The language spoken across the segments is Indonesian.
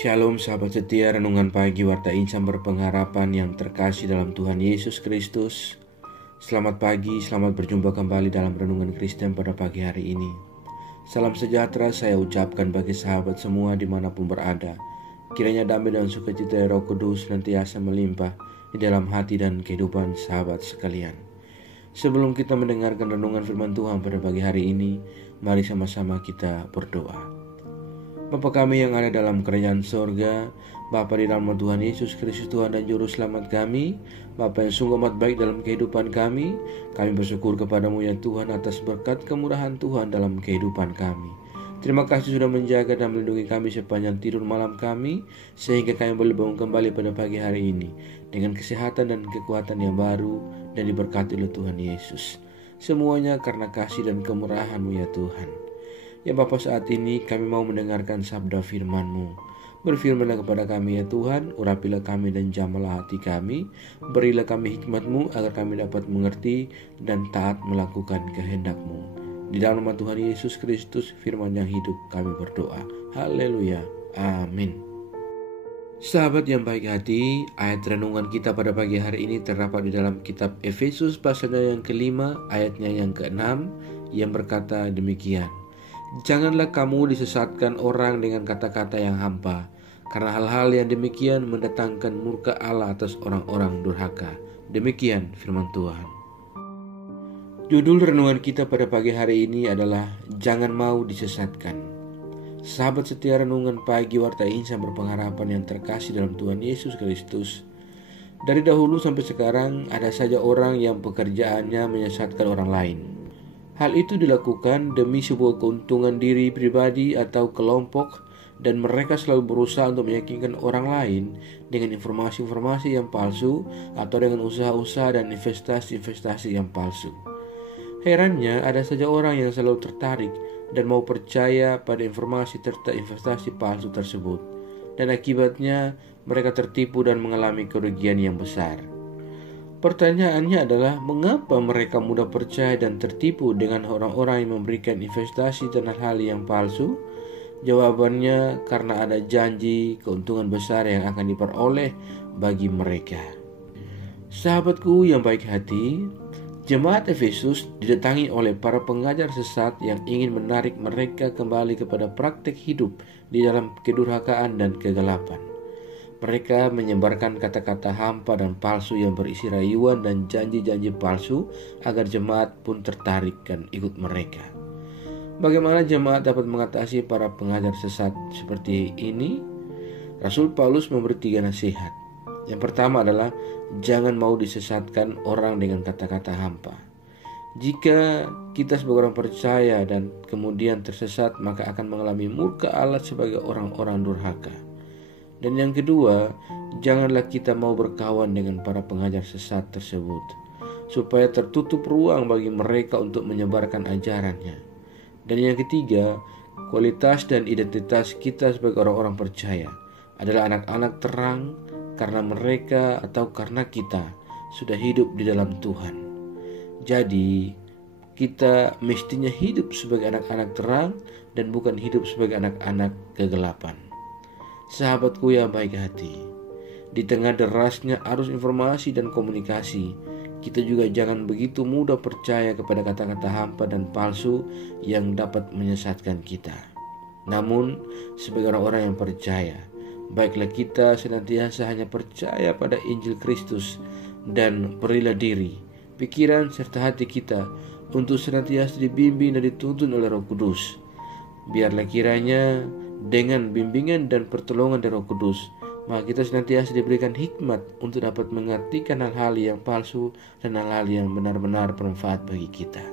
Shalom sahabat setia, renungan pagi Warta Insan berpengharapan yang terkasih dalam Tuhan Yesus Kristus. Selamat pagi, selamat berjumpa kembali dalam Renungan Kristen pada pagi hari ini. Salam sejahtera saya ucapkan bagi sahabat semua dimanapun berada. Kiranya damai dan sukacita Roh Kudus senantiasa melimpah di dalam hati dan kehidupan sahabat sekalian. Sebelum kita mendengarkan renungan firman Tuhan pada pagi hari ini, mari sama-sama kita berdoa. Bapa kami yang ada dalam kerajaan sorga, Bapa di dalam Tuhan Yesus Kristus Tuhan dan Juru Selamat kami, Bapa yang sungguh amat baik dalam kehidupan kami bersyukur kepadamu ya Tuhan atas berkat kemurahan Tuhan dalam kehidupan kami. Terima kasih sudah menjaga dan melindungi kami sepanjang tidur malam kami, sehingga kami boleh bangun kembali pada pagi hari ini dengan kesehatan dan kekuatan yang baru dan diberkati oleh Tuhan Yesus. Semuanya karena kasih dan kemurahan-Mu ya Tuhan. Ya Bapa, saat ini kami mau mendengarkan sabda firman-Mu. Berfirmanlah kepada kami ya Tuhan, urapilah kami dan jamalah hati kami, berilah kami hikmat-Mu agar kami dapat mengerti dan taat melakukan kehendak-Mu. Di dalam nama Tuhan Yesus Kristus, firman yang hidup kami berdoa. Haleluya, amin. Sahabat yang baik hati, ayat renungan kita pada pagi hari ini terdapat di dalam kitab Efesus pasalnya yang kelima, ayatnya yang keenam, yang berkata demikian. Janganlah kamu disesatkan orang dengan kata-kata yang hampa, karena hal-hal yang demikian mendatangkan murka Allah atas orang-orang durhaka. Demikian firman Tuhan. Judul renungan kita pada pagi hari ini adalah Jangan mau disesatkan. Sahabat setia renungan pagi Warta Insan berpengharapan yang terkasih dalam Tuhan Yesus Kristus. Dari dahulu sampai sekarang ada saja orang yang pekerjaannya menyesatkan orang lain. Hal itu dilakukan demi sebuah keuntungan diri pribadi atau kelompok, dan mereka selalu berusaha untuk meyakinkan orang lain dengan informasi-informasi yang palsu atau dengan usaha-usaha dan investasi-investasi yang palsu. Herannya, ada saja orang yang selalu tertarik dan mau percaya pada informasi serta investasi palsu tersebut, dan akibatnya mereka tertipu dan mengalami kerugian yang besar. Pertanyaannya adalah, mengapa mereka mudah percaya dan tertipu dengan orang-orang yang memberikan investasi dan hal-hal yang palsu? Jawabannya karena ada janji keuntungan besar yang akan diperoleh bagi mereka. Sahabatku yang baik hati, jemaat Efesus didatangi oleh para pengajar sesat yang ingin menarik mereka kembali kepada praktek hidup di dalam kedurhakaan dan kegelapan. Mereka menyebarkan kata-kata hampa dan palsu yang berisi rayuan dan janji-janji palsu agar jemaat pun tertarik dan ikut mereka. Bagaimana jemaat dapat mengatasi para pengajar sesat seperti ini? Rasul Paulus memberi 3 nasihat. Yang pertama adalah jangan mau disesatkan orang dengan kata-kata hampa. Jika kita sebagai orang percaya dan kemudian tersesat, maka akan mengalami murka Allah sebagai orang-orang durhaka. Dan yang kedua, janganlah kita mau berkawan dengan para pengajar sesat tersebut, supaya tertutup ruang bagi mereka untuk menyebarkan ajarannya. Dan yang ketiga, kualitas dan identitas kita sebagai orang-orang percaya adalah anak-anak terang karena mereka atau karena kita sudah hidup di dalam Tuhan. Jadi, kita mestinya hidup sebagai anak-anak terang dan bukan hidup sebagai anak-anak kegelapan. Sahabatku yang baik hati, di tengah derasnya arus informasi dan komunikasi, kita juga jangan begitu mudah percaya kepada kata-kata hampa dan palsu yang dapat menyesatkan kita. Namun, sebagai orang-orang yang percaya, baiklah kita senantiasa hanya percaya pada Injil Kristus dan berilah diri, pikiran serta hati kita untuk senantiasa dibimbing dan dituntun oleh Roh Kudus. Biarlah kiranya dengan bimbingan dan pertolongan dari Roh Kudus, maka kita senantiasa diberikan hikmat untuk dapat mengartikan hal-hal yang palsu dan hal-hal yang benar-benar bermanfaat bagi kita.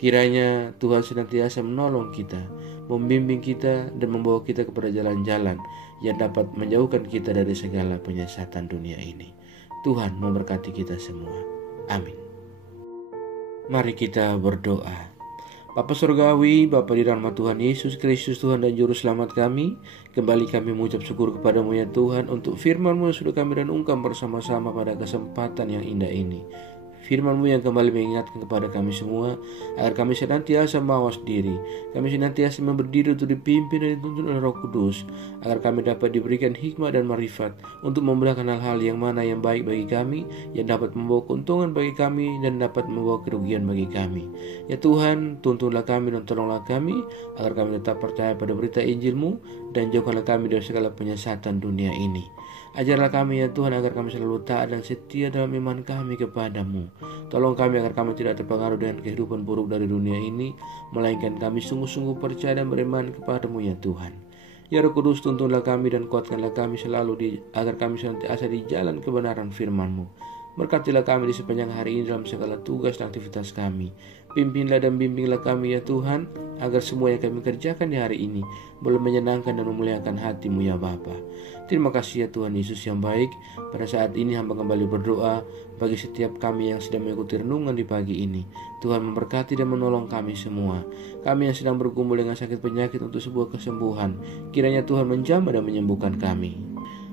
Kiranya Tuhan senantiasa menolong kita, membimbing kita, dan membawa kita kepada jalan-jalan yang dapat menjauhkan kita dari segala penyesatan dunia ini. Tuhan memberkati kita semua. Amin. Mari kita berdoa. Bapa Surgawi, Bapa di dalam Tuhan Yesus Kristus Tuhan dan Juru Selamat kami, kembali kami mengucap syukur kepadamu ya Tuhan untuk firman-Mu yang sudah kami renungkan bersama-sama pada kesempatan yang indah ini. Firman-Mu yang kembali mengingatkan kepada kami semua agar kami senantiasa mawas diri. Kami senantiasa berdiri untuk dipimpin dan dituntun oleh Roh Kudus, agar kami dapat diberikan hikmat dan marifat untuk membedakan hal-hal yang mana yang baik bagi kami, yang dapat membawa keuntungan bagi kami dan dapat membawa kerugian bagi kami. Ya Tuhan, tuntunlah kami dan tolonglah kami agar kami tetap percaya pada berita Injil-Mu dan jauhkanlah kami dari segala penyesatan dunia ini. Ajarlah kami ya Tuhan agar kami selalu taat dan setia dalam iman kami kepadamu. Tolong kami agar kami tidak terpengaruh dengan kehidupan buruk dari dunia ini, melainkan kami sungguh-sungguh percaya dan beriman kepadamu ya Tuhan. Ya Roh Kudus, tuntunlah kami dan kuatkanlah kami selalu agar kami senantiasa di jalan kebenaran firman-Mu. Berkatilah kami di sepanjang hari ini dalam segala tugas dan aktivitas kami. Pimpinlah dan bimbinglah kami ya Tuhan, agar semua yang kami kerjakan di hari ini boleh menyenangkan dan memuliakan hati-Mu ya Bapa. Terima kasih ya Tuhan Yesus yang baik. Pada saat ini hamba kembali berdoa bagi setiap kami yang sedang mengikuti renungan di pagi ini. Tuhan memberkati dan menolong kami semua. Kami yang sedang bergumul dengan sakit penyakit untuk sebuah kesembuhan, kiranya Tuhan menjamah dan menyembuhkan kami.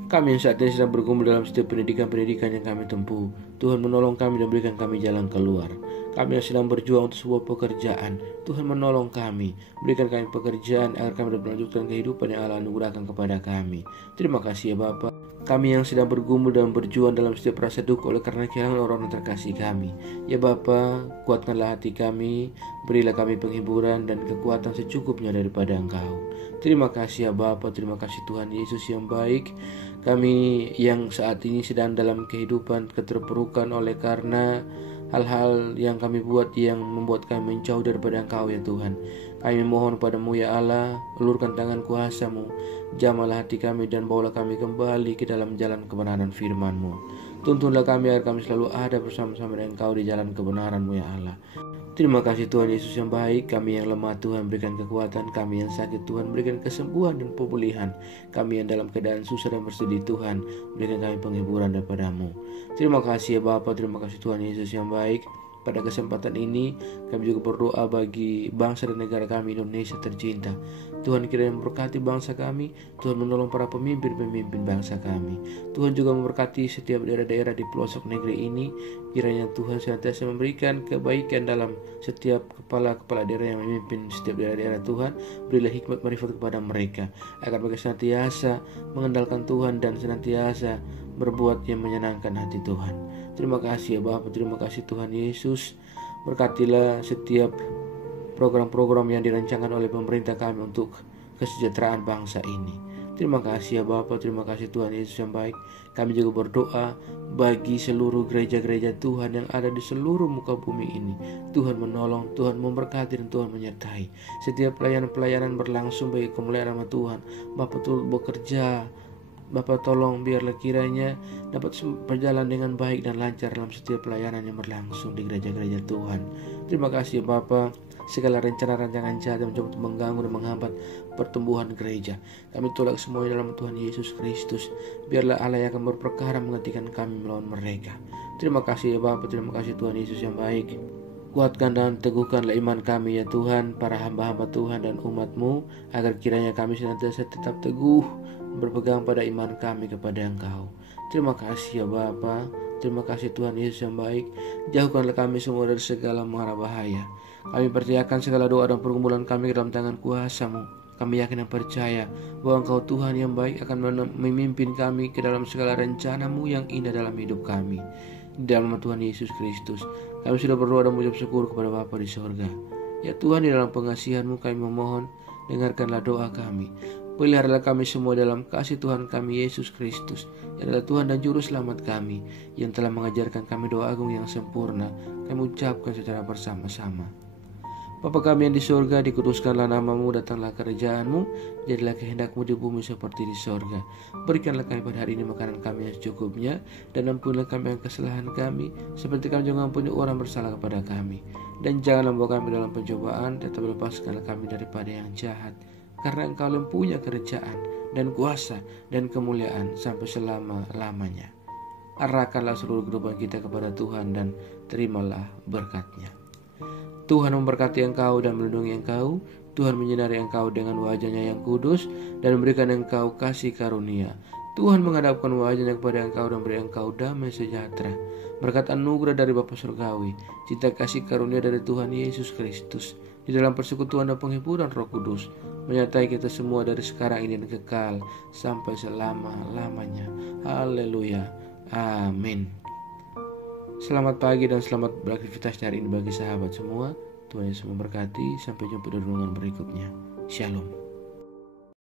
Kami yang saat ini sedang bergumul dalam setiap pendidikan yang kami tempuh, Tuhan menolong kami dan berikan kami jalan keluar. Kami yang sedang berjuang untuk sebuah pekerjaan, Tuhan menolong kami, berikan kami pekerjaan agar kami dapat melanjutkan kehidupan yang Allah anugerahkan kepada kami. Terima kasih ya Bapa. Kami yang sedang bergumul dan berjuang dalam setiap rasa duka oleh karena kehilangan orang yang terkasih kami. Ya Bapa, kuatkanlah hati kami, berilah kami penghiburan dan kekuatan secukupnya daripada Engkau. Terima kasih ya Bapa, terima kasih Tuhan Yesus yang baik. Kami yang saat ini sedang dalam kehidupan keterpurukan oleh karena hal-hal yang kami buat yang membuat kami menjauh daripada Engkau ya Tuhan. Kami mohon padamu ya Allah, ulurkan tangan kuasa-Mu, jamahlah hati kami dan bawalah kami kembali ke dalam jalan kebenaran firman-Mu. Tuntunlah kami agar kami selalu ada bersama-sama dengan Engkau di jalan kebenaran-Mu ya Allah. Terima kasih Tuhan Yesus yang baik. Kami yang lemah Tuhan berikan kekuatan, kami yang sakit Tuhan berikan kesembuhan dan pemulihan, kami yang dalam keadaan susah dan bersedih Tuhan berikan kami penghiburan daripada-Mu. Terima kasih ya Bapa, terima kasih Tuhan Yesus yang baik. Pada kesempatan ini kami juga berdoa bagi bangsa dan negara kami Indonesia tercinta. Tuhan kiranya memberkati bangsa kami, Tuhan menolong para pemimpin-pemimpin bangsa kami. Tuhan juga memberkati setiap daerah-daerah di pelosok negeri ini. Kiranya Tuhan senantiasa memberikan kebaikan dalam setiap kepala-kepala daerah yang memimpin setiap daerah-daerah Tuhan. Berilah hikmat marifat kepada mereka, agar mereka senantiasa mengandalkan Tuhan dan senantiasa berbuat yang menyenangkan hati Tuhan. Terima kasih ya Bapa, terima kasih Tuhan Yesus. Berkatilah setiap program-program yang dirancangkan oleh pemerintah kami untuk kesejahteraan bangsa ini. Terima kasih ya Bapa, terima kasih Tuhan Yesus yang baik. Kami juga berdoa bagi seluruh gereja-gereja Tuhan yang ada di seluruh muka bumi ini. Tuhan menolong, Tuhan memberkati dan Tuhan menyertai. Setiap pelayanan-pelayanan berlangsung bagi kemuliaan nama Tuhan. Bapa turut bekerja. Bapak tolong biarlah kiranya dapat berjalan dengan baik dan lancar dalam setiap pelayanan yang berlangsung di gereja-gereja Tuhan. Terima kasih Bapak. Segala rencana-rancangan jahat yang mencoba untuk mengganggu dan menghambat pertumbuhan gereja, kami tolak semuanya dalam Tuhan Yesus Kristus. Biarlah Allah yang akan berperkara menghentikan kami melawan mereka. Terima kasih ya Bapak, terima kasih Tuhan Yesus yang baik. Kuatkan dan teguhkanlah iman kami ya Tuhan, para hamba-hamba Tuhan dan umat-Mu, agar kiranya kami senantiasa tetap teguh berpegang pada iman kami kepada Engkau. Terima kasih ya Bapa, terima kasih Tuhan Yesus yang baik. Jauhkanlah kami semua dari segala mara bahaya. Kami percayakan segala doa dan pergumulan kami ke dalam tangan kuasa-Mu. Kami yakin dan percaya bahwa Engkau Tuhan yang baik akan memimpin kami ke dalam segala rencana-Mu yang indah dalam hidup kami. Di dalam nama Tuhan Yesus Kristus, kami sudah berdoa dan mengucap syukur kepada Bapa di sorga. Ya Tuhan, di dalam pengasihan-Mu kami memohon, dengarkanlah doa kami. Peliharalah kami semua dalam kasih Tuhan kami Yesus Kristus, yang adalah Tuhan dan Juru Selamat kami, yang telah mengajarkan kami doa agung yang sempurna. Kami ucapkan secara bersama-sama. Bapa kami yang di surga, dikuduskanlah nama-Mu, datanglah kerajaan-Mu, jadilah kehendak-Mu di bumi seperti di surga. Berikanlah kami pada hari ini makanan kami yang secukupnya, dan ampunilah kami yang kesalahan kami, seperti kami juga mengampuni orang bersalah kepada kami. Dan janganlah membawa kami dalam pencobaan, tetapi lepaskanlah kami daripada yang jahat. Karena Engkau yang punya kerajaan dan kuasa dan kemuliaan sampai selama-lamanya. Arahkanlah seluruh kehidupan kita kepada Tuhan dan terimalah berkat-Nya. Tuhan memberkati engkau dan melindungi engkau. Tuhan menyinari engkau dengan wajah-Nya yang kudus dan memberikan engkau kasih karunia. Tuhan menghadapkan wajahnya kepada engkau dan beri engkau damai sejahtera. Berkat anugerah dari Bapa Surgawi, cinta kasih karunia dari Tuhan Yesus Kristus, di dalam persekutuan dan penghiburan Roh Kudus, menyertai kita semua dari sekarang ini dan kekal sampai selama-lamanya. Haleluya. Amin. Selamat pagi dan selamat beraktivitas hari ini bagi sahabat semua. Tuhan Yesus memberkati. Sampai jumpa di renungan berikutnya. Shalom.